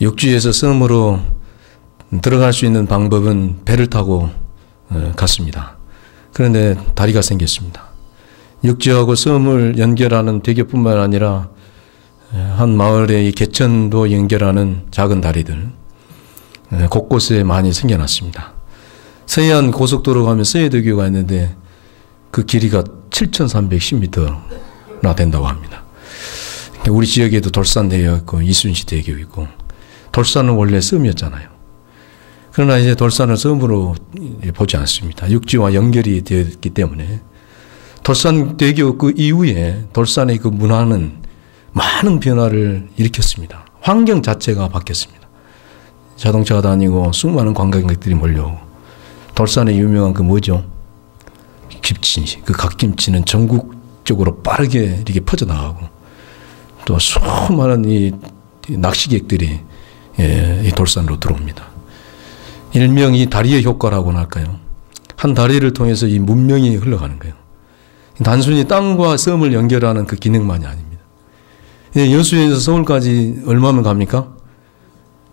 육지에서 섬으로 들어갈 수 있는 방법은 배를 타고 갔습니다. 그런데 다리가 생겼습니다. 육지하고 섬을 연결하는 대교뿐만 아니라 한 마을의 이 개천도 연결하는 작은 다리들 곳곳에 많이 생겨났습니다. 서해안 고속도로 가면 서해대교가 있는데 그 길이가 7,310m나 된다고 합니다. 우리 지역에도 돌산대교 있고 이순시대교 있고 돌산은 원래 섬이었잖아요. 그러나 이제 돌산을 섬으로 보지 않습니다. 육지와 연결이 되었기 때문에 돌산대교 그 이후에 돌산의 그 문화는 많은 변화를 일으켰습니다. 환경 자체가 바뀌었습니다. 자동차가 다니고 수많은 관광객들이 몰려오고 돌산의 유명한 그 뭐죠? 김치. 그 갓김치는 전국적으로 빠르게 이렇게 퍼져나가고 또 수많은 이 낚시객들이 이 돌산으로 들어옵니다. 일명 이 다리의 효과라고나 할까요? 한 다리를 통해서 이 문명이 흘러가는 거예요. 단순히 땅과 섬을 연결하는 그 기능만이 아닙니다. 여수에서 서울까지 얼마면 갑니까?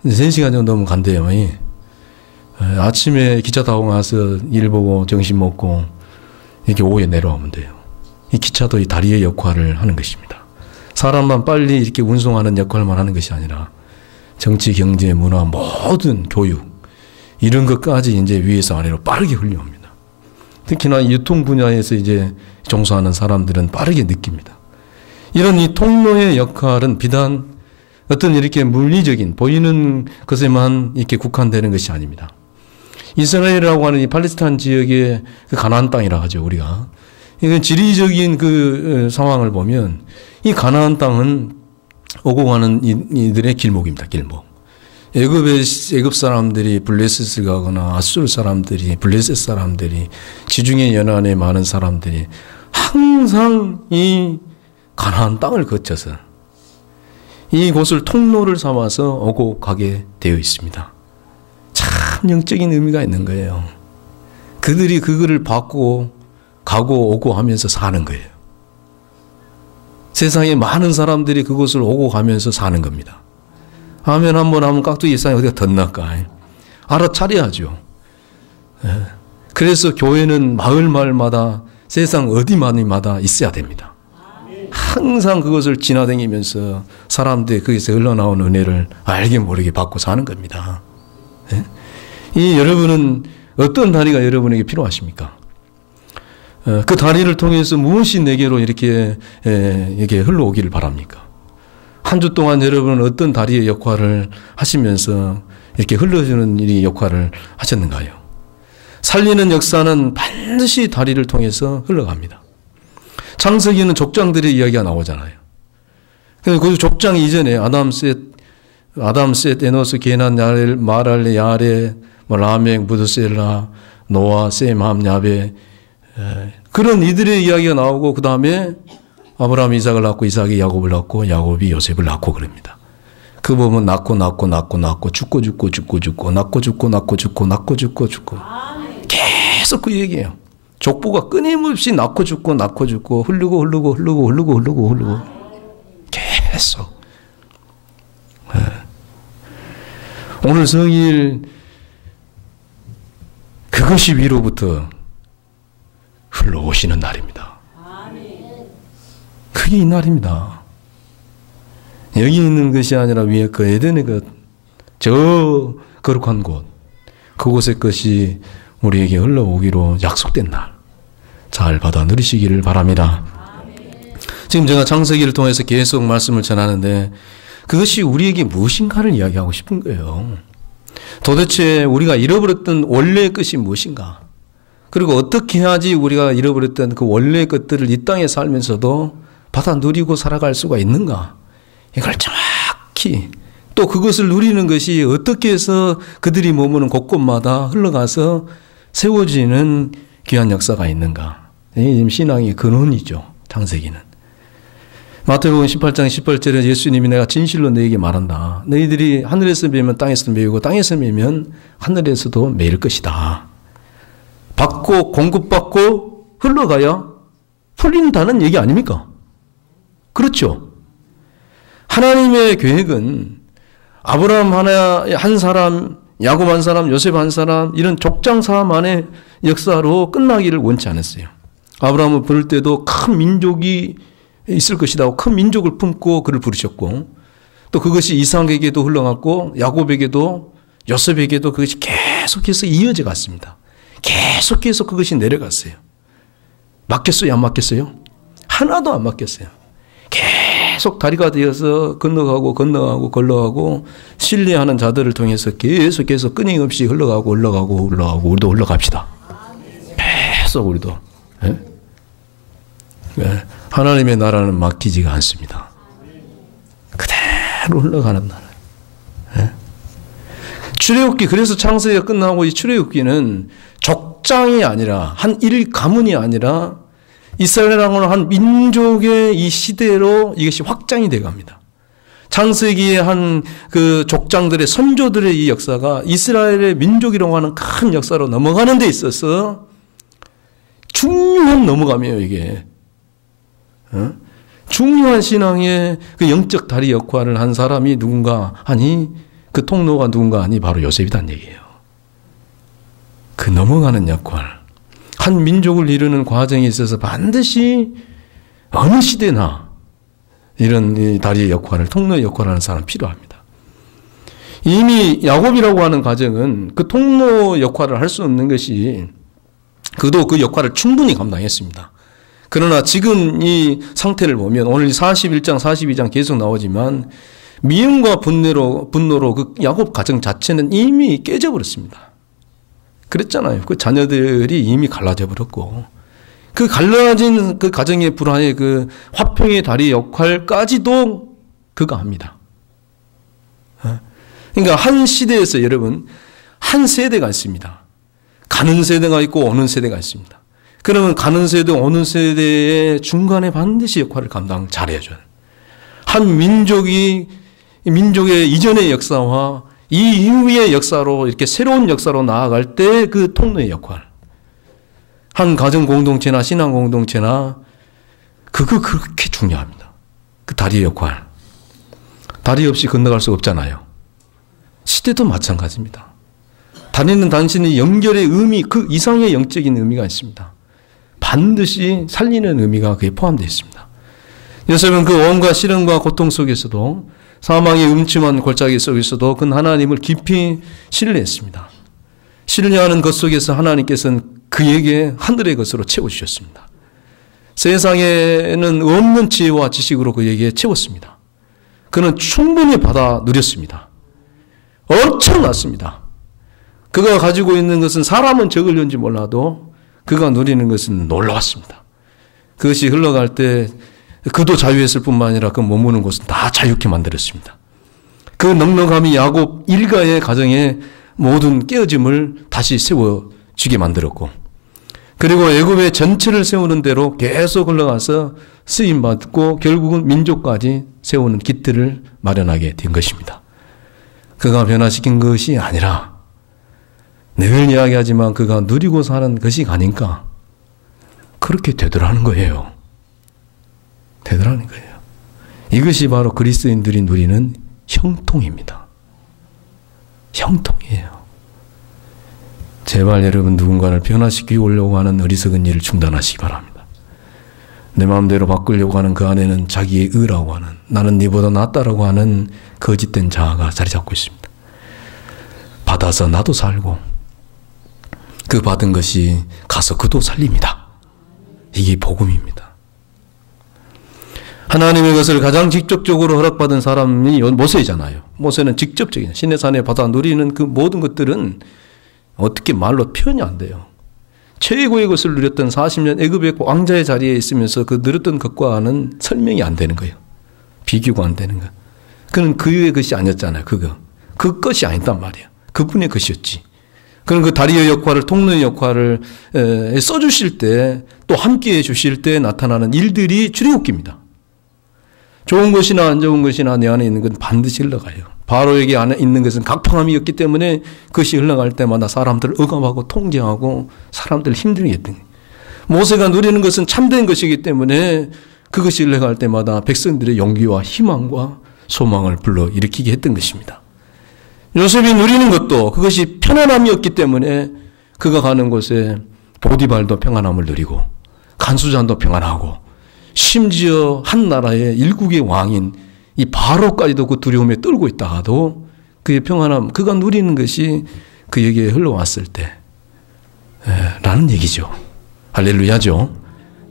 3시간 정도면 간대요. 아침에 기차 타고 가서 일 보고 점심 먹고 이렇게 오후에 내려오면 돼요. 이 기차도 이 다리의 역할을 하는 것입니다. 사람만 빨리 이렇게 운송하는 역할만 하는 것이 아니라 정치, 경제, 문화, 모든 교육 이런 것까지 이제 위에서 아래로 빠르게 흘려옵니다. 특히나 유통 분야에서 이제 종사하는 사람들은 빠르게 느낍니다. 이런 이 통로의 역할은 비단 어떤 이렇게 물리적인 보이는 것에만 이렇게 국한되는 것이 아닙니다. 이스라엘이라고 하는 이 팔레스타인 지역의 그 가나안 땅이라 하죠, 우리가. 이건 지리적인 그 상황을 보면 이 가나안 땅은 오고 가는 이들의 길목입니다, 길목. 애굽 사람들이 블레셋을 가거나 아수르 사람들이, 블레셋 사람들이, 지중해 연안에 많은 사람들이 항상 이 가나안 땅을 거쳐서 이곳을 통로를 삼아서 오고 가게 되어 있습니다. 참 영적인 의미가 있는 거예요. 그들이 그거를 받고 가고 오고 하면서 사는 거예요. 세상에 많은 사람들이 그곳을 오고 가면서 사는 겁니다. 아멘 한번 하면 깍두기 이상이 어디가 덧날까? 알아차려야죠. 그래서 교회는 마을마다 세상 어디마다 있어야 됩니다. 항상 그것을 지나다니면서 사람들이 거기서 흘러나온 은혜를 알게 모르게 받고 사는 겁니다. 이 여러분은 어떤 다리가 여러분에게 필요하십니까? 그 다리를 통해서 무엇이 내게로 이렇게 흘러오기를 바랍니까? 한 주 동안 여러분은 어떤 다리의 역할을 하시면서 이렇게 흘러주는 이 역할을 하셨는가요? 살리는 역사는 반드시 다리를 통해서 흘러갑니다. 창세기는 족장들의 이야기가 나오잖아요. 그 족장 이전에 아담, 셋, 에노스, 게난, 야렐, 마랄레, 야레, 라멕, 무드셀라, 노아, 셈, 함, 야베 그런 이들의 이야기가 나오고 그 다음에 아브라함이 이삭을 낳고 이삭이 야곱을 낳고 야곱이 요셉을 낳고 그럽니다. 그 보면 낳고 죽고 계속 그 얘기예요. 족보가 끊임없이 낳고 죽고 흐르고 계속. 오늘 성일 그것이 위로부터 흘러오시는 날입니다. 그게 이 날입니다. 여기 있는 것이 아니라 위에 그 에덴의 저 거룩한 곳, 그곳의 것이 우리에게 흘러오기로 약속된 날, 잘 받아 누리시기를 바랍니다. 지금 제가 창세기를 통해서 계속 말씀을 전하는데 그것이 우리에게 무엇인가를 이야기하고 싶은 거예요. 도대체 우리가 잃어버렸던 원래의 것이 무엇인가? 그리고 어떻게 해야지 우리가 잃어버렸던 그 원래의 것들을 이 땅에 살면서도 받아 누리고 살아갈 수가 있는가? 이걸 정확히 또 그것을 누리는 것이 어떻게 해서 그들이 머무는 곳곳마다 흘러가서 세워지는 귀한 역사가 있는가? 이게 신앙의 근원이죠. 창세기는. 마태복음 18장 18절에 예수님이 내가 진실로 너희에게 말한다. 너희들이 하늘에서 매면 땅에서 매우고 땅에서 매면 하늘에서도 매일 것이다. 받고 공급받고 흘러가야 풀린다는 얘기 아닙니까? 그렇죠. 하나님의 계획은 아브라함 한 사람, 야곱 한 사람, 요셉 한 사람 이런 족장 사람만의 역사로 끝나기를 원치 않았어요. 아브라함을 부를 때도 큰 민족이 있을 것이다. 큰 민족을 품고 그를 부르셨고 또 그것이 이삭에게도 흘러갔고 야곱에게도 요셉에게도 그것이 계속해서 이어져 갔습니다. 계속해서 그것이 내려갔어요. 맡겼어요? 안 맡겼어요? 하나도 안 맡겼어요. 계속 다리가 되어서 건너가고 신뢰하는 자들을 통해서 계속해서 끊임없이 흘러가고 우리도 흘러갑시다. 계속 우리도. 네? 네. 하나님의 나라는 맡기지가 않습니다. 그대로 흘러가는 나라. 네? 출애굽기, 그래서 창세기가 끝나고 이 출애굽기는 족장이 아니라 한 일 가문이 아니라 이스라엘이라는 한 민족의 이 시대로 이것이 확장이 되어 갑니다. 창세기의 한 그 족장들의 선조들의 이 역사가 이스라엘의 민족이라고 하는 큰 역사로 넘어가는 데 있어서 중요한 넘어감이에요, 이게. 중요한 신앙의 그 영적 다리 역할을 한 사람이 누군가 하니 그 통로가 누군가 하니 바로 요셉이란 얘기예요. 그 넘어가는 역할. 한 민족을 이루는 과정에 있어서 반드시 어느 시대나 이런 다리의 역할을, 통로의 역할을 하는 사람 필요합니다. 이미 야곱이라고 하는 가정은 그 통로 역할을 할 수 없는 것이 그도 그 역할을 충분히 감당했습니다. 그러나 지금 이 상태를 보면 오늘 41장, 42장 계속 나오지만 미움과 분노로 그 야곱 가정 자체는 이미 깨져버렸습니다. 그랬잖아요. 그 자녀들이 이미 갈라져 버렸고 그 갈라진 그 가정의 불화의 그 화평의 다리 역할까지도 그가 합니다. 그러니까 한 시대에서 여러분 한 세대가 있습니다. 가는 세대가 있고 오는 세대가 있습니다. 그러면 가는 세대, 오는 세대의 중간에 반드시 역할을 감당 잘해줘요. 한 민족의 이전의 역사와 이 이후의 역사로 이렇게 새로운 역사로 나아갈 때 그 통로의 역할. 한 가정 공동체나 신앙 공동체나 그거 그렇게 중요합니다. 그 다리의 역할. 다리 없이 건너갈 수 없잖아요. 시대도 마찬가지입니다. 다리는 단순히 연결의 의미, 그 이상의 영적인 의미가 있습니다. 반드시 살리는 의미가 그에 포함되어 있습니다. 요셉은 그 온갖 시련과 고통 속에서도 사망의 음침한 골짜기 속에서도 그 하나님을 깊이 신뢰했습니다. 신뢰하는 것 속에서 하나님께서는 그에게 하늘의 것으로 채워주셨습니다. 세상에는 없는 지혜와 지식으로 그에게 채웠습니다. 그는 충분히 받아 누렸습니다. 엄청났습니다. 그가 가지고 있는 것은 사람은 적을는지 몰라도 그가 누리는 것은 놀라웠습니다. 그것이 흘러갈 때 그도 자유했을 뿐만 아니라 그 머무는 곳은 다 자유케 만들었습니다. 그 넉넉함이 야곱 일가의 가정의 모든 깨어짐을 다시 세워주게 만들었고 그리고 애굽의 전체를 세우는 대로 계속 흘러가서 쓰임받고 결국은 민족까지 세우는 깃들을 마련하게 된 것입니다. 그가 변화시킨 것이 아니라 늘 이야기하지만 그가 누리고 사는 것이 아닌가 그렇게 되더라는 거예요. 되더라는 거예요. 이것이 바로 그리스도인들이 누리는 형통입니다. 형통이에요. 제발 여러분 누군가를 변화시키려고 하는 어리석은 일을 중단하시기 바랍니다. 내 마음대로 바꾸려고 하는 그 안에는 자기의 의라고 하는 나는 네보다 낫다라고 하는 거짓된 자아가 자리 잡고 있습니다. 받아서 나도 살고 그 받은 것이 가서 그도 살립니다. 이게 복음입니다. 하나님의 것을 가장 직접적으로 허락받은 사람이 모세잖아요. 모세는 직접적인 시내산에 받아 누리는 그 모든 것들은 어떻게 말로 표현이 안 돼요. 최고의 것을 누렸던 40년 애굽의 왕자의 자리에 있으면서 그 누렸던 것과는 설명이 안 되는 거예요. 비교가 안 되는 거예요. 그는 그의 것이 아니었잖아요. 그 것이 아니단 말이에요. 그분의 것이었지. 그런 그 다리의 역할을, 통로의 역할을 써주실 때, 또 함께해 주실 때 나타나는 일들이 출애굽기입니다. 좋은 것이나 안 좋은 것이나 내 안에 있는 건 반드시 흘러가요. 바로에게 안에 있는 것은 각성함이었기 때문에 그것이 흘러갈 때마다 사람들을 억압하고 통제하고 사람들을 힘들게 했던 거예요. 모세가 누리는 것은 참된 것이기 때문에 그것이 흘러갈 때마다 백성들의 용기와 희망과 소망을 불러일으키게 했던 것입니다. 요셉이 누리는 것도 그것이 편안함이었기 때문에 그가 가는 곳에 보디발도 평안함을 누리고 간수장도 평안하고 심지어 한 나라의 일국의 왕인 이 바로까지도 그 두려움에 떨고 있다가도 그의 평안함, 그가 누리는 것이 그에게 흘러왔을 때 라는 얘기죠. 할렐루야죠.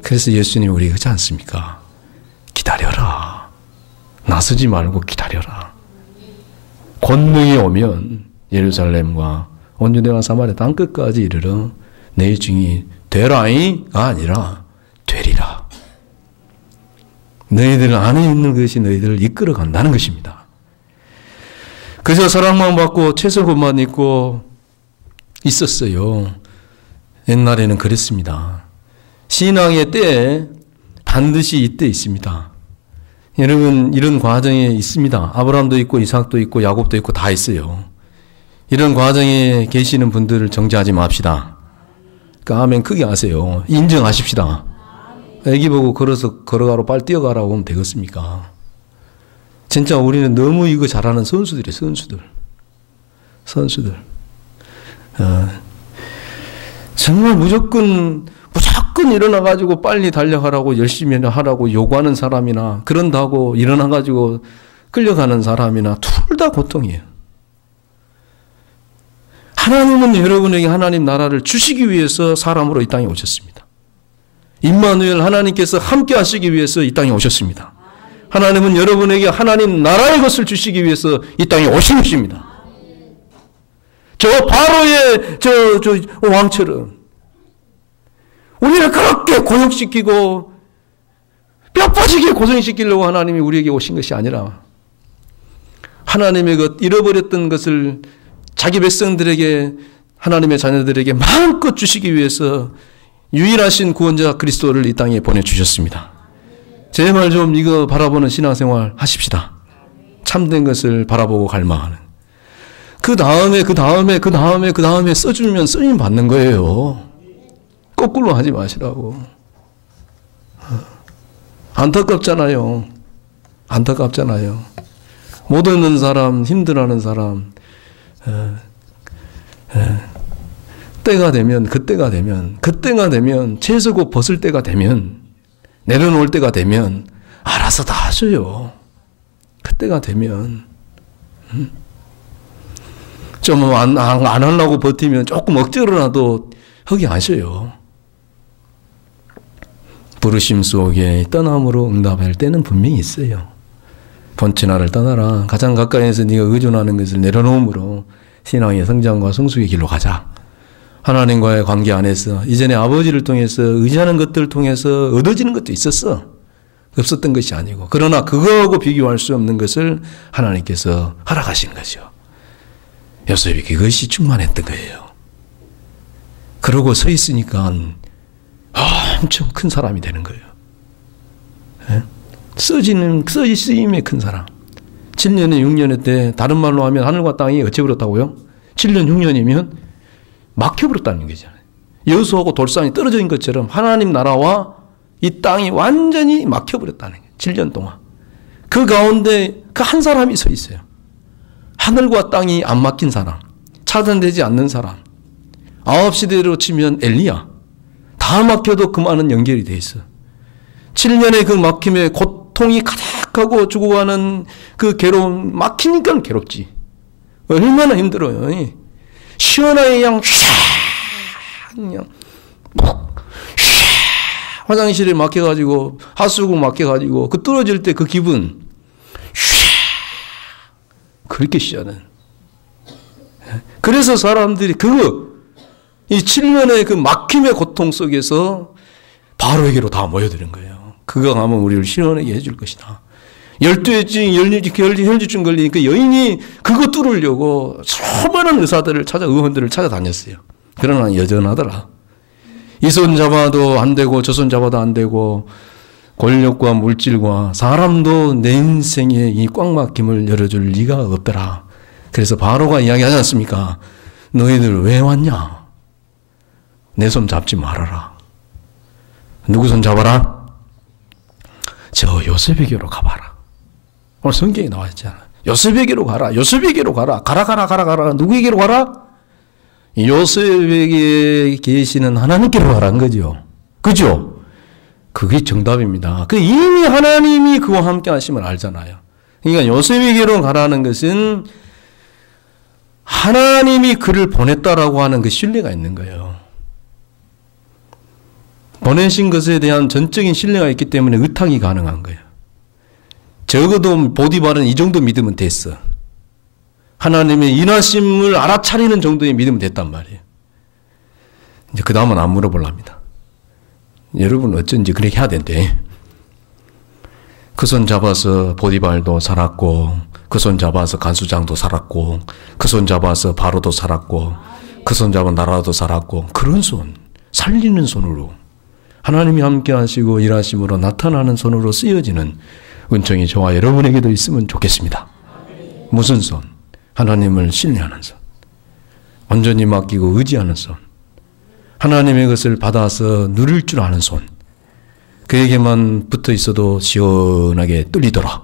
그래서 예수님이 우리에게 그러지 않습니까? 기다려라. 나서지 말고 기다려라. 권능이 오면 예루살렘과 온 유대와 사마리아 땅끝까지 이르러 내 증이 되라이가 아니라 되리라. 너희들 안에 있는 것이 너희들을 이끌어 간다는 것입니다. 그저 사랑만 받고 채석옷만 입고 있었어요. 옛날에는 그랬습니다. 신앙의 때에 반드시 이때 있습니다. 여러분, 이런 과정에 있습니다. 아브라함도 있고 이삭도 있고 야곱도 있고 다 있어요. 이런 과정에 계시는 분들을 정죄하지 맙시다. 그러니까 아멘 크게 하세요. 인정하십시다. 애기 보고 걸어가로 빨리 뛰어가라고 하면 되겠습니까? 진짜 우리는 너무 이거 잘하는 선수들이에요. 선수들. 정말 무조건 일어나가지고 빨리 달려가라고 열심히 하라고 요구하는 사람이나 그런다고 일어나가지고 끌려가는 사람이나 둘 다 고통이에요. 하나님은 여러분에게 하나님 나라를 주시기 위해서 사람으로 이 땅에 오셨습니다. 임마누엘 하나님께서 함께 하시기 위해서 이 땅에 오셨습니다. 하나님은 여러분에게 하나님 나라의 것을 주시기 위해서 이 땅에 오신 것입니다. 저 바로의 저 왕처럼 우리를 그렇게 고역시키고 뼈 빠지게 고생시키려고 하나님이 우리에게 오신 것이 아니라 하나님의 것 잃어버렸던 것을 자기 백성들에게 하나님의 자녀들에게 마음껏 주시기 위해서 유일하신 구원자 그리스도를 이 땅에 보내주셨습니다. 제 말 좀 이거 바라보는 신앙생활 하십시다. 참된 것을 바라보고 갈망하는. 그 다음에 써주면 쓰임 받는 거예요. 거꾸로 하지 마시라고. 안타깝잖아요. 못 얻는 사람, 힘들어하는 사람, 그때가 되면 채석옷 벗을 때가 되면 내려놓을 때가 되면 알아서 다 하셔요. 그때가 되면 좀 안 하려고 버티면 조금 억지로라도 하게 하셔요. 부르심 속에 떠남으로 응답할 때는 분명히 있어요. 본체 나를 떠나라. 가장 가까이에서 네가 의존하는 것을 내려놓음으로 신앙의 성장과 성숙의 길로 가자. 하나님과의 관계 안에서 이전에 아버지를 통해서 의지하는 것들을 통해서 얻어지는 것도 있었어. 없었던 것이 아니고. 그러나 그거하고 비교할 수 없는 것을 하나님께서 허락하신 거죠. 요셉이 그것이 충만했던 거예요. 그러고 서 있으니까 엄청 큰 사람이 되는 거예요. 쓰임의 큰 사람. 7년에 6년에 때 다른 말로 하면 하늘과 땅이 어째버렸다고요? 7년 6년이면 막혀버렸다는 거잖아요. 여수하고 돌산이 떨어진 것처럼 하나님 나라와 이 땅이 완전히 막혀버렸다는 거예요. 7년 동안. 그 가운데 그 한 사람이 서 있어요. 하늘과 땅이 안 막힌 사람. 차단되지 않는 사람. 9시대로 치면 엘리야. 다 막혀도 그 많은 연결이 돼 있어. 7년의 그 막힘에 고통이 가득하고 죽어가는 그 괴로움, 막히니까 괴롭지. 얼마나 힘들어요. 시원하게 그냥 화장실에 막혀가지고 하수구 막혀가지고 그 떨어질 때 그 기분 그렇게 시원해. 그래서 사람들이 이 7년의 그 막힘의 고통 속에서 바로에게로 다 모여드는 거예요. 그가 가면 우리를 시원하게 해줄 것이다. 12혈증, 혈주증 걸린 그 여인이 그거 뚫으려고 수많은 의원들을 찾아다녔어요. 그러나 여전하더라. 이 손 잡아도 안 되고 저 손 잡아도 안 되고 권력과 물질과 사람도 내 인생에 이 꽉 막힘을 열어줄 리가 없더라. 그래서 바로가 이야기하지 않습니까? 너희들 왜 왔냐? 내 손 잡지 말아라. 누구 손 잡아라? 저 요셉에게로 가봐라. 오늘 성경에 나와 있잖아. 요셉에게로 가라. 요셉에게로 가라. 가라. 누구에게로 가라? 요셉에게 계시는 하나님께로 가라는 거죠. 그죠? 그게 정답입니다. 이미 하나님이 그와 함께 하심을 알잖아요. 그러니까 요셉에게로 가라는 것은 하나님이 그를 보냈다라고 하는 그 신뢰가 있는 거예요. 보내신 것에 대한 전적인 신뢰가 있기 때문에 의탁이 가능한 거예요. 적어도 보디발은 이 정도 믿으면 됐어. 하나님의 인하심을 알아차리는 정도의 믿으면 됐단 말이에요. 이제 그 다음은 안 물어보랍니다. 여러분 어쩐지 그렇게 해야 된대. 그 손 잡아서 보디발도 살았고, 그 손 잡아서 간수장도 살았고, 그 손 잡아서 바로도 살았고, 그 손 잡아 나라도 살았고, 그런 손, 살리는 손으로 하나님이 함께 하시고 일하심으로 나타나는 손으로 쓰여지는 은총이 저와 여러분에게도 있으면 좋겠습니다. 무슨 손? 하나님을 신뢰하는 손. 완전히 맡기고 의지하는 손. 하나님의 것을 받아서 누릴 줄 아는 손. 그에게만 붙어 있어도 시원하게 뚫리더라.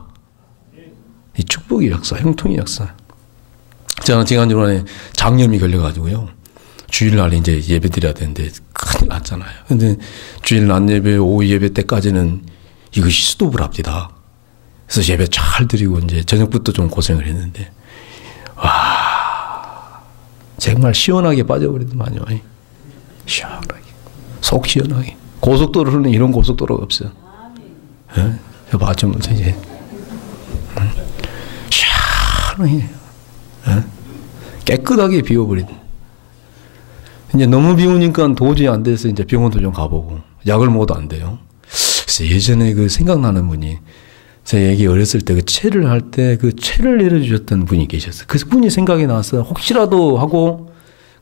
이 축복의 역사, 형통의 역사. 저는 지난주에 장염이 걸려가지고요. 주일날 이제 예배 드려야 되는데 큰일 났잖아요. 근데 주일 낮 예배, 오후 예배 때까지는 이것이 스톱을 그래서 예배 잘 드리고 이제 저녁부터 좀 고생을 했는데, 와, 정말 시원하게 빠져버리더만요. 시원하게. 속 시원하게. 고속도로는 이런 고속도로가 없어요. 예? 맞으면서 이제. 시원하게. 예? 깨끗하게 비워버린. 이제 너무 비우니까 도저히 안 돼서 이제 병원도 좀 가보고, 약을 먹어도 안 돼요. 그래서 예전에 그 생각나는 분이, 제 얘기 어렸을 때 그 채를 할 때 그 채를 내려주셨던 분이 계셨어요. 그 분이 생각이 나서 혹시라도 하고,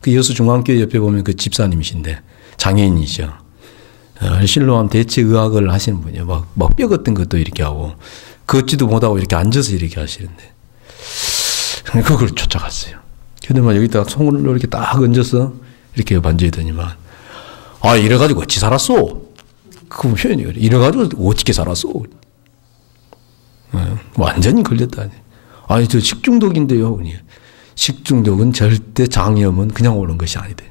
그 여수중앙교회 옆에 보면 그 집사님이신데, 장애인이셔. 실로암 대체의학을 하시는 분이에요. 막 뼈 같은 것도 이렇게 하고, 걷지도 못하고 이렇게 앉아서 이렇게 하시는데, 그걸 쫓아갔어요. 근데 막 여기다가 손을 이렇게 딱 얹어서 이렇게 만져야되니만, 아, 이래가지고 어찌 살았어? 그 표현이 그래. 이래가지고 어떻게 살았어? 완전히 걸렸다니. 아니, 저 식중독인데요. 식중독은 절대 장염은 그냥 오는 것이 아니다.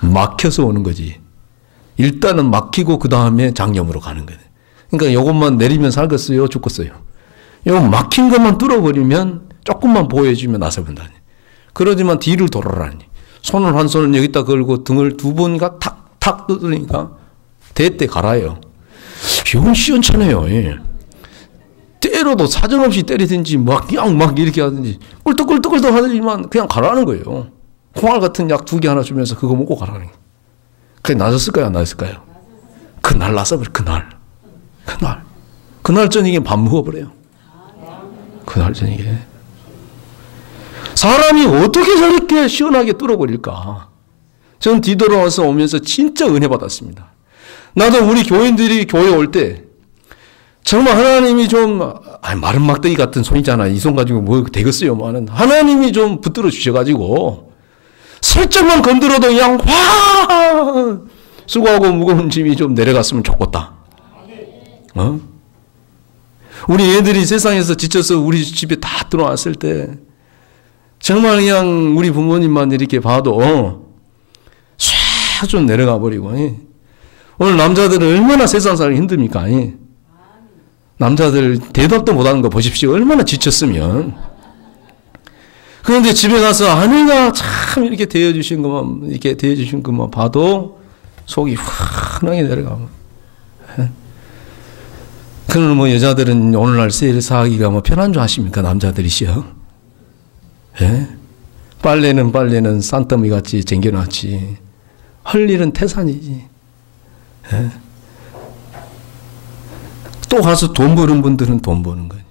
막혀서 오는 거지. 일단은 막히고 그 다음에 장염으로 가는 거네. 그러니까 이것만 내리면 살겠어요? 죽겠어요? 이거 막힌 것만 뚫어버리면 조금만 보호해주면 나서본다니. 그러지만 뒤를 돌아라니. 손을 한 손을 여기다 걸고 등을 두 번가 탁탁 뜯으니까 대때 갈아요. 이건 시원찮아요. 예. 때려도 사정없이 때리든지 그냥 막 이렇게 하든지 꿀떡꿀떡꿀떡 하더니만 그냥 가라는 거예요. 콩알 같은 약 2개 하나 주면서 그거 먹고 가라는 거예요. 그게 나섰을까요? 안 나섰을까요? 그날 나서버려. 그날 저녁에 밥 먹어버려요. 그날 저녁에. 사람이 어떻게 저렇게 시원하게 뚫어버릴까? 저는 뒤돌아와서 오면서 진짜 은혜 받았습니다. 나도 우리 교인들이 교회 올 때 정말 하나님이 좀, 마른 막대기 같은 손이잖아. 이 손 가지고 뭐 되겠어요. 하나님이 좀 붙들어 주셔가지고 살짝만 건드려도 그냥 확 수고하고 무거운 짐이 좀 내려갔으면 좋겠다. 우리 애들이 세상에서 지쳐서 우리 집에 다 들어왔을 때 정말 그냥 우리 부모님만 이렇게 봐도 쫙 좀 내려가 버리고. 오늘 남자들은 얼마나 세상 살기 힘듭니까? 남자들 대답도 못하는 거 보십시오. 얼마나 지쳤으면. 그런데 집에 가서 아내가 참 이렇게 대해주신 것만 봐도 속이 환하게 내려가고. 그럼 뭐 여자들은 오늘날 세일사하기가 편한 줄 아십니까? 남자들이시여. 예? 빨래는 산더미 같이 쟁겨놨지. 할 일은 태산이지. 예? 또 가서 돈 버는 분들은 돈 버는 거예요.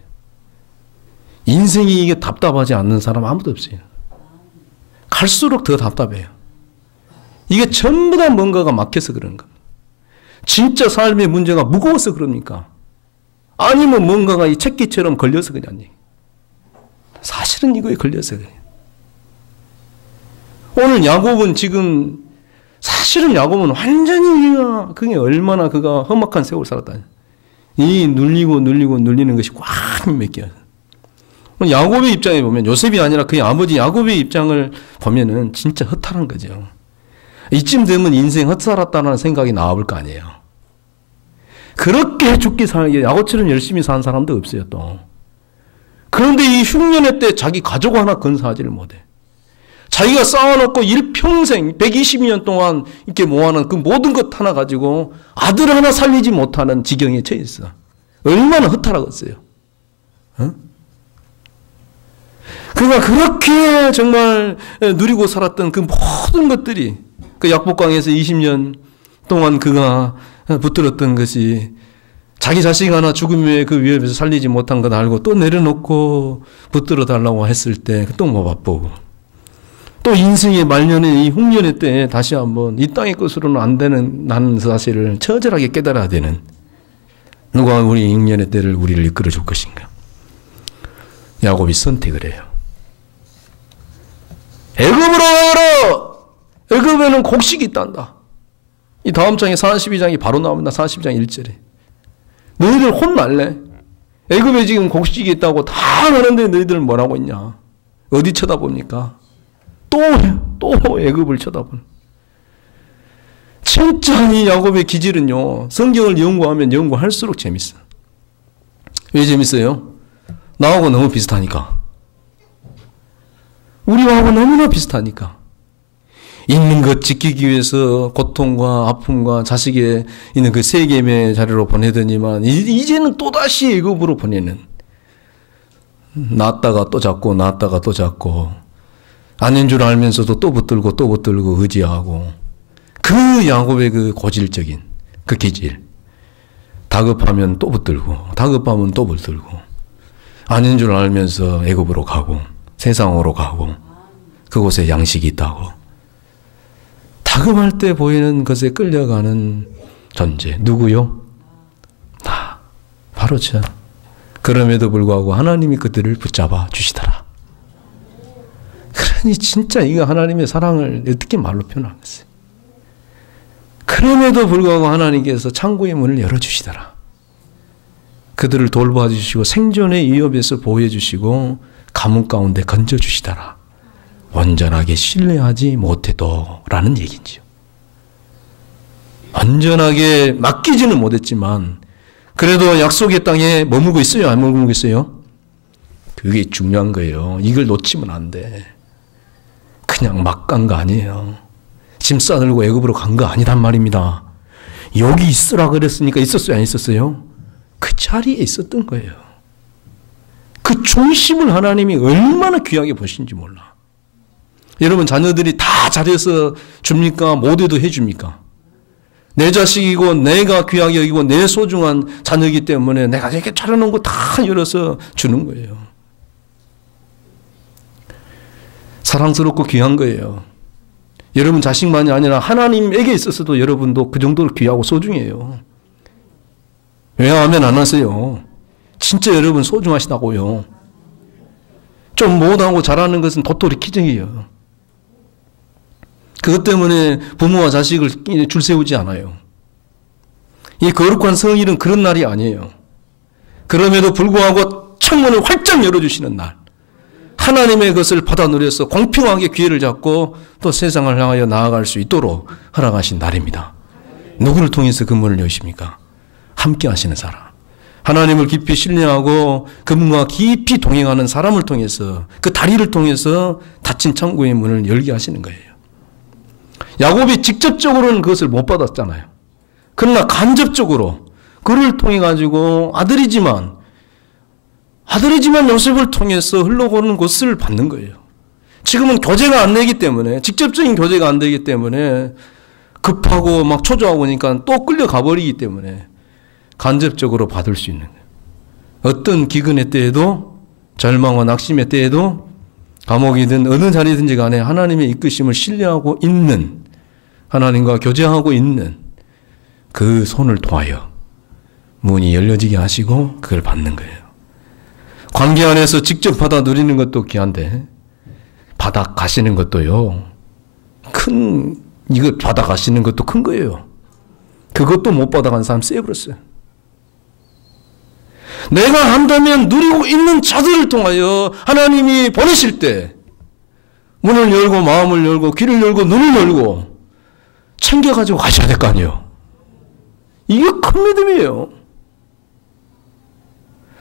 인생이 이게 답답하지 않는 사람 아무도 없어요. 갈수록 더 답답해요. 이게 전부 다 뭔가가 막혀서 그런 겁니다. 진짜 삶의 문제가 무거워서 그럽니까? 아니면 뭔가가 이 채끼처럼 걸려서 그냥. 사실은 이거에 걸려서 그래요. 오늘 야곱은 지금 사실은 야곱은 완전히 그게 얼마나 그가 험악한 세월 살았다니. 이 눌리는 것이 꽉 맥혀요. 야곱의 입장에 보면 요셉이 아니라 그의 아버지 야곱의 입장을 보면은 진짜 허탈한 거죠. 이쯤 되면 인생 헛살았다는 생각이 나와볼 거 아니에요. 그렇게 죽기 살기 야곱처럼 열심히 산 사람도 없어요 또. 그런데 이 흉년의 때 자기 가족 하나 건사하지를 못해. 자기가 쌓아놓고 일평생 120년 동안 이렇게 모아놓은 그 모든 것 하나 가지고 아들 하나 살리지 못하는 지경에 처해 있어. 얼마나 허탈하겠어요. 어? 그가 그렇게 정말 누리고 살았던 그 모든 것들이 그 약복강에서 20년 동안 그가 붙들었던 것이 자기 자식 하나 죽음의 그 위협에서 살리지 못한 걸 알고 또 내려놓고 붙들어 달라고 했을 때 또 뭐 바쁘고 또 인생의 말년의 이 흉년의 때에 다시 한번 이 땅의 것으로는 안 되는 나는 사실을 처절하게 깨달아야 되는 누가 우리 흉년의 때를 우리를 이끌어 줄 것인가. 야곱이 선택을 해요. 애굽으로 가라! 애굽에는 곡식이 있단다. 이 다음 장에 42장이 바로 나옵니다. 42장 1절에. 너희들 혼날래? 애굽에 지금 곡식이 있다고 다 하는데 너희들 뭐라고 있냐? 어디 쳐다봅니까? 또 애굽을 쳐다보는. 진짜 이 야곱의 기질은요. 성경을 연구하면 연구할수록 재밌어. 왜 재밌어요? 나하고 너무 비슷하니까. 우리하고 너무나 비슷하니까. 있는 것 지키기 위해서 고통과 아픔과 자식의 있는 그 세겜의 자리로 보내더니만 이제는 또다시 애굽으로 보내는. 낳았다가 또 잡고 낳았다가 또 잡고 아닌 줄 알면서도 또 붙들고 의지하고 그 야곱의 그 고질적인 그 기질. 다급하면 또 붙들고 다급하면 또 붙들고 아닌 줄 알면서 애굽으로 가고 세상으로 가고 그곳에 양식이 있다고 다급할 때 보이는 것에 끌려가는 존재. 누구요? 나. 바로 저. 그럼에도 불구하고 하나님이 그들을 붙잡아 주시더라. 그러니 진짜 이거 하나님의 사랑을 어떻게 말로 표현하겠어요. 그럼에도 불구하고 하나님께서 창고의 문을 열어주시더라. 그들을 돌봐주시고 생존의 위협에서 보호해주시고 감옥 가운데 건져주시더라. 온전하게 신뢰하지 못해도 라는 얘기죠. 온전하게 맡기지는 못했지만 그래도 약속의 땅에 머물고 있어요? 안 머물고 있어요? 그게 중요한 거예요. 이걸 놓치면 안 돼. 그냥 막 간 거 아니에요. 짐 싸들고 애굽으로 간 거 아니란 말입니다. 여기 있으라 그랬으니까 있었어요? 안 있었어요? 그 자리에 있었던 거예요. 그 중심을 하나님이 얼마나 귀하게 보신지 몰라. 여러분 자녀들이 다 잘해서 줍니까? 못해도 해줍니까? 내 자식이고 내가 귀하게 여기고 내 소중한 자녀이기 때문에 내가 이렇게 차려놓은 거 다 열어서 주는 거예요. 사랑스럽고 귀한 거예요. 여러분 자식만이 아니라 하나님에게 있어서도 여러분도 그 정도로 귀하고 소중해요. 왜냐하면 안 하세요. 진짜 여러분 소중하시다고요. 좀 못하고 잘하는 것은 도토리 키재기예요. 그것 때문에 부모와 자식을 줄 세우지 않아요. 이 거룩한 성일은 그런 날이 아니에요. 그럼에도 불구하고 창문을 활짝 열어주시는 날. 하나님의 것을 받아 누려서 공평하게 기회를 잡고 또 세상을 향하여 나아갈 수 있도록 허락하신 날입니다. 누구를 통해서 그 문을 여십니까? 함께 하시는 사람. 하나님을 깊이 신뢰하고 그분과 깊이 동행하는 사람을 통해서 그 다리를 통해서 닫힌 창고의 문을 열게 하시는 거예요. 야곱이 직접적으로는 그것을 못 받았잖아요. 그러나 간접적으로 그를 통해 가지고 아들이지만 요셉을 통해서 흘러오는 것을 받는 거예요. 지금은 교제가 안 되기 때문에 직접적인 교제가 안 되기 때문에 급하고 막 초조하고 하니까 또 끌려가 버리기 때문에 간접적으로 받을 수 있는 거예요. 어떤 기근의 때에도 절망과 낙심의 때에도 감옥이든 어느 자리든지 간에 하나님의 이끄심을 신뢰하고 있는 하나님과 교제하고 있는 그 손을 통하여 문이 열려지게 하시고 그걸 받는 거예요. 관계 안에서 직접 받아 누리는 것도 귀한데 받아 가시는 것도요. 이거 받아 가시는 것도 큰 거예요. 그것도 못 받아간 사람 세버렸어요. 내가 한다면 누리고 있는 자들을 통하여 하나님이 보내실 때 문을 열고 마음을 열고 귀를 열고 눈을 열고 챙겨가지고 가셔야 될 거 아니에요. 이게 큰 믿음이에요.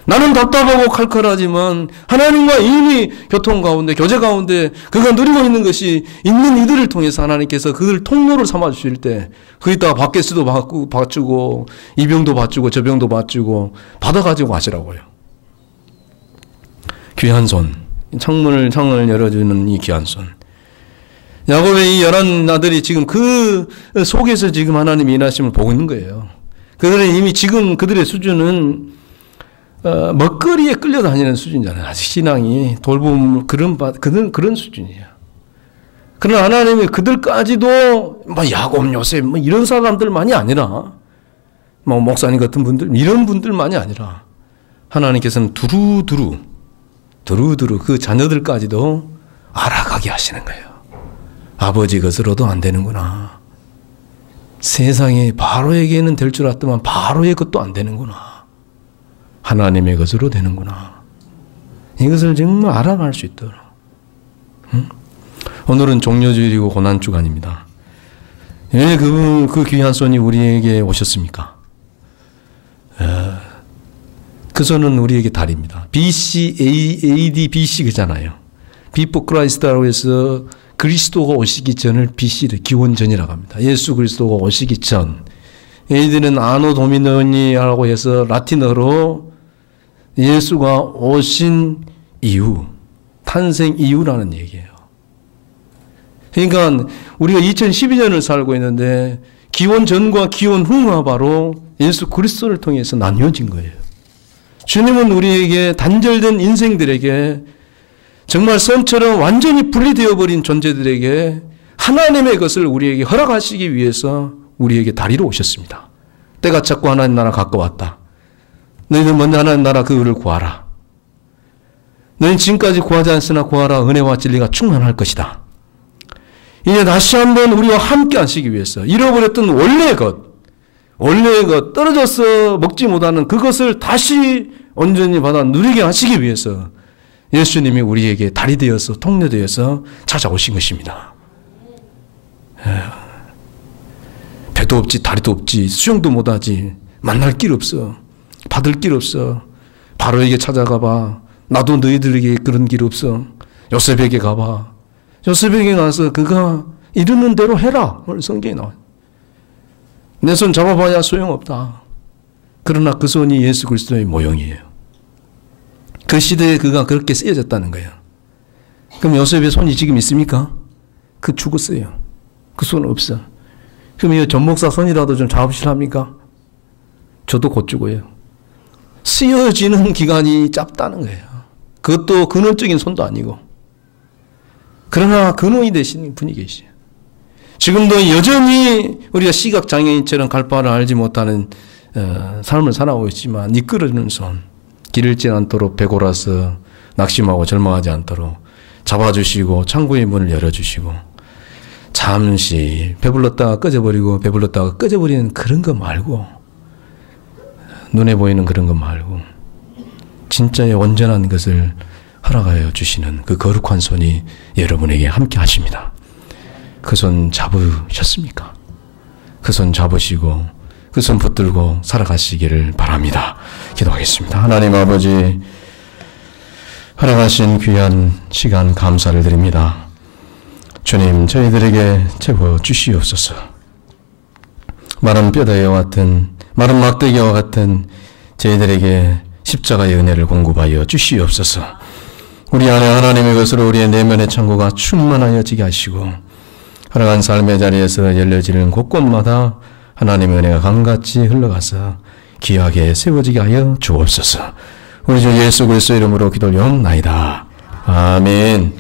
나는 답답하고 칼칼하지만 하나님과 이미 교통 가운데 교제 가운데 그가 누리고 있는 것이 있는 이들을 통해서 하나님께서 그들을 통로를 삼아주실 때 거기다가 밖에서도 받주고 이 병도 받주고 저 병도 받주고 받아가지고 가시라고요. 귀한 손, 창을 열어주는 이 귀한 손. 야곱의 이 11아들이 지금 그 속에서 지금 하나님의 인하심을 보고 있는 거예요. 그들은 이미 지금 그들의 수준은 먹거리에 끌려다니는 수준이잖아요. 아직 신앙이 돌봄 그런 수준이에요. 그러나 하나님이 그들까지도 야곱, 요셉 이런 사람들만이 아니라 목사님 같은 분들 이런 분들만이 아니라 하나님께서는 두루두루 그 자녀들까지도 알아가게 하시는 거예요. 아버지 것으로도 안 되는구나. 세상에 바로에게는 될 줄 알았더만 바로의 것도 안 되는구나. 하나님의 것으로 되는구나. 이것을 정말 알아갈 수 있도록. 오늘은 종려주일이고 고난주간입니다. 왜 그 귀한 손이 우리에게 오셨습니까? 그 손은 우리에게 달입니다. BC, AD, BC 그잖아요. Before Christ라고 해서 그리스도가 오시기 전을 BC를 기원전이라고 합니다. 예수 그리스도가 오시기 전. AD는 아노 도미노니라고 해서 라틴어로 예수가 오신 이후, 탄생 이후라는 얘기예요. 그러니까 우리가 2012년을 살고 있는데 기원 전과 기원 후가 바로 예수 그리스도를 통해서 나뉘어진 거예요. 주님은 우리에게 단절된 인생들에게 정말 선처럼 완전히 분리되어 버린 존재들에게 하나님의 것을 우리에게 허락하시기 위해서 우리에게 다리로 오셨습니다. 때가 찼고 하나님 나라 가까웠다. 너희들 먼저 하나님 나라 그 의를 구하라. 너희는 지금까지 구하지 않으나 구하라. 은혜와 진리가 충만할 것이다. 이제 다시 한번 우리와 함께 하시기 위해서 잃어버렸던 원래의 것 떨어져서 먹지 못하는 그것을 다시 온전히 받아 누리게 하시기 위해서 예수님이 우리에게 달이 되어서 통로되어서 찾아오신 것입니다. 배도 없지 다리도 없지 수영도 못하지 만날 길 없어 받을 길 없어 바로에게 찾아가봐. 나도 너희들에게 그런 길 없어. 요셉에게 가봐. 요셉에게 가서 그가 이르는 대로 해라. 오늘 성경에 나와요. 내 손 잡아봐야 소용없다. 그러나 그 손이 예수 그리스도의 모형이에요. 그 시대에 그가 그렇게 쓰여졌다는 거예요. 그럼 요셉의 손이 지금 있습니까? 그 죽었어요. 그 손 없어. 그럼 이 전목사 손이라도 좀 잡으시랍니까? 저도 곧 죽어요. 쓰여지는 기간이 짧다는 거예요. 그것도 근원적인 손도 아니고. 그러나 근원이 되시는 분이 계시죠. 지금도 여전히 우리가 시각장애인처럼 갈 바를 알지 못하는 삶을 살아오고 있지만 이끌어주는 손, 길을 잃지 않도록 배골아서 낙심하고 절망하지 않도록 잡아주시고 창고의 문을 열어주시고 잠시 배불렀다가 꺼져버리고 배불렀다가 꺼져버리는 그런 거 말고 눈에 보이는 그런 것 말고 진짜의 온전한 것을 허락하여 주시는 그 거룩한 손이 여러분에게 함께 하십니다. 그 손 잡으셨습니까? 그 손 잡으시고 그 손 붙들고 살아가시기를 바랍니다. 기도하겠습니다. 하나님 아버지, 허락하신 귀한 시간 감사를 드립니다. 주님, 저희들에게 제보 주시옵소서. 마른 뼈다귀와 같은, 마른 막대기와 같은 저희들에게 십자가의 은혜를 공급하여 주시옵소서. 우리 안에 하나님의 것으로 우리의 내면의 창고가 충만하여지게 하시고 허락한 삶의 자리에서 열려지는 곳곳마다 하나님의 은혜가 강같이 흘러가서 귀하게 세워지게 하여 주옵소서. 우리 주 예수 그리스도 이름으로 기도를 용나이다. 아멘.